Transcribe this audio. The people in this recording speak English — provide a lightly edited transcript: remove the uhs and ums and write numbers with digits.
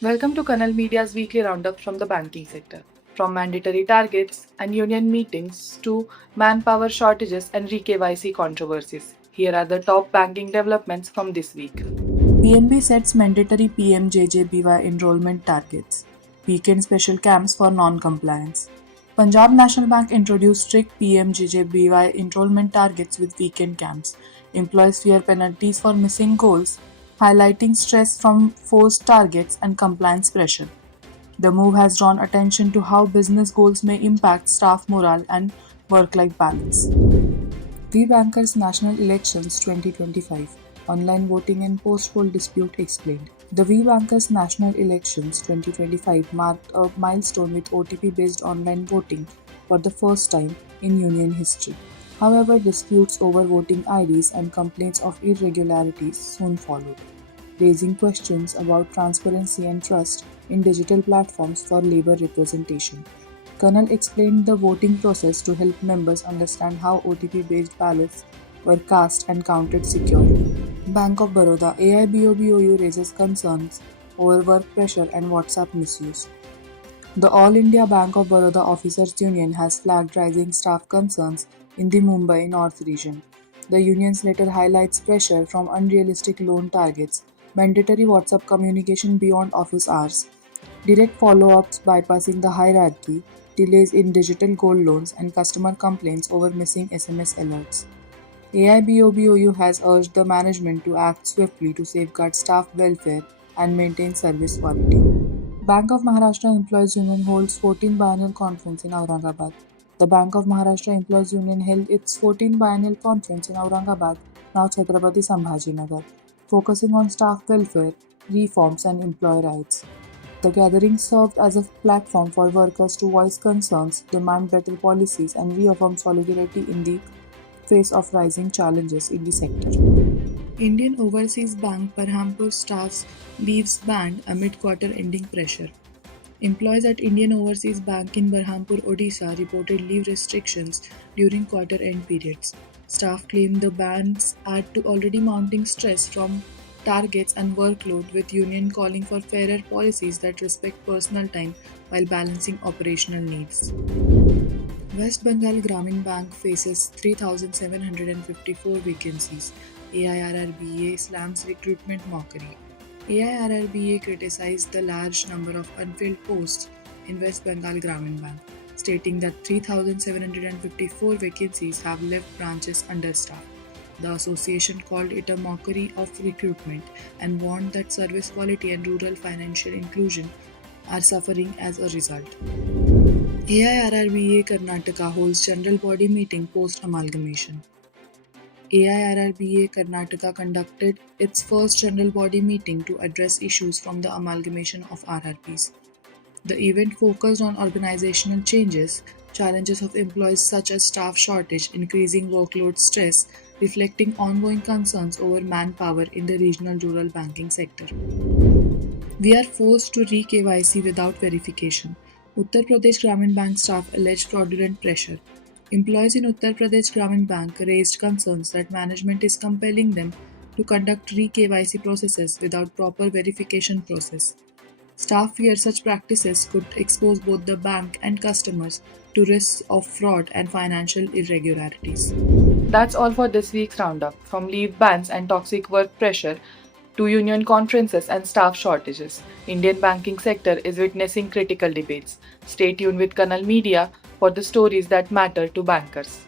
Welcome to Canal Media's weekly roundup from the banking sector. From mandatory targets and union meetings to manpower shortages and re-KYC controversies, here are the top banking developments from this week. PNB sets mandatory PMJJBY enrollment targets. Weekend special camps for non-compliance. Punjab National Bank introduced strict PMJJBY enrollment targets with weekend camps. Employees fear penalties for missing goals, highlighting stress from forced targets and compliance pressure. The move has drawn attention to how business goals may impact staff morale and work life balance. WeBankers National Elections 2025 Online Voting and Post-Poll Dispute Explained. The WeBankers National Elections 2025 marked a milestone with OTP-based online voting for the first time in union history. However, disputes over voting IDs and complaints of irregularities soon followed, raising questions about transparency and trust in digital platforms for labor representation. Colonel explained the voting process to help members understand how OTP-based ballots were cast and counted securely. Bank of Baroda AIBOBOU raises concerns over work pressure and WhatsApp misuse. The All India Bank of Baroda Officers Union has flagged rising staff concerns in the Mumbai North region. The union's letter highlights pressure from unrealistic loan targets, mandatory WhatsApp communication beyond office hours, direct follow-ups bypassing the hierarchy, delays in digital gold loans, and customer complaints over missing SMS alerts. AIBOBOU has urged the management to act swiftly to safeguard staff welfare and maintain service quality. Bank of Maharashtra Employees Union holds 14th Biennial Conference in Aurangabad. The Bank of Maharashtra Employees Union held its 14th Biennial Conference in Aurangabad, now Chhatrapati Sambhajinagar, focusing on staff welfare, reforms, and employee rights. The gathering served as a platform for workers to voice concerns, demand better policies, and reaffirm solidarity in the face of rising challenges in the sector. Indian Overseas Bank Berhampur staff's leaves banned amid quarter-ending pressure. Employees at Indian Overseas Bank in Berhampur, Odisha reported leave restrictions during quarter-end periods. Staff claimed the bans add to already mounting stress from targets and workload, with union calling for fairer policies that respect personal time while balancing operational needs. West Bengal Gramin Bank faces 3,754 vacancies. AIRRBA slams recruitment mockery. AIRRBA criticized the large number of unfilled posts in West Bengal Gramin Bank, stating that 3,754 vacancies have left branches understaffed. The association called it a mockery of recruitment and warned that service quality and rural financial inclusion are suffering as a result. AIRRBA Karnataka holds general body meeting post amalgamation. AIRRBA Karnataka conducted its first general body meeting to address issues from the amalgamation of RRPs. The event focused on organizational changes, challenges of employees such as staff shortage, increasing workload stress, reflecting ongoing concerns over manpower in the regional rural banking sector. We are forced to re-KYC without verification. Uttar Pradesh Gramin Bank staff alleged fraudulent pressure. Employees in Uttar Pradesh Gramin Bank raised concerns that management is compelling them to conduct re-KYC processes without proper verification process. Staff fear such practices could expose both the bank and customers to risks of fraud and financial irregularities. That's all for this week's roundup. From leave bans and toxic work pressure to union conferences and staff shortages, Indian banking sector is witnessing critical debates. Stay tuned with Kanal Media for the stories that matter to bankers.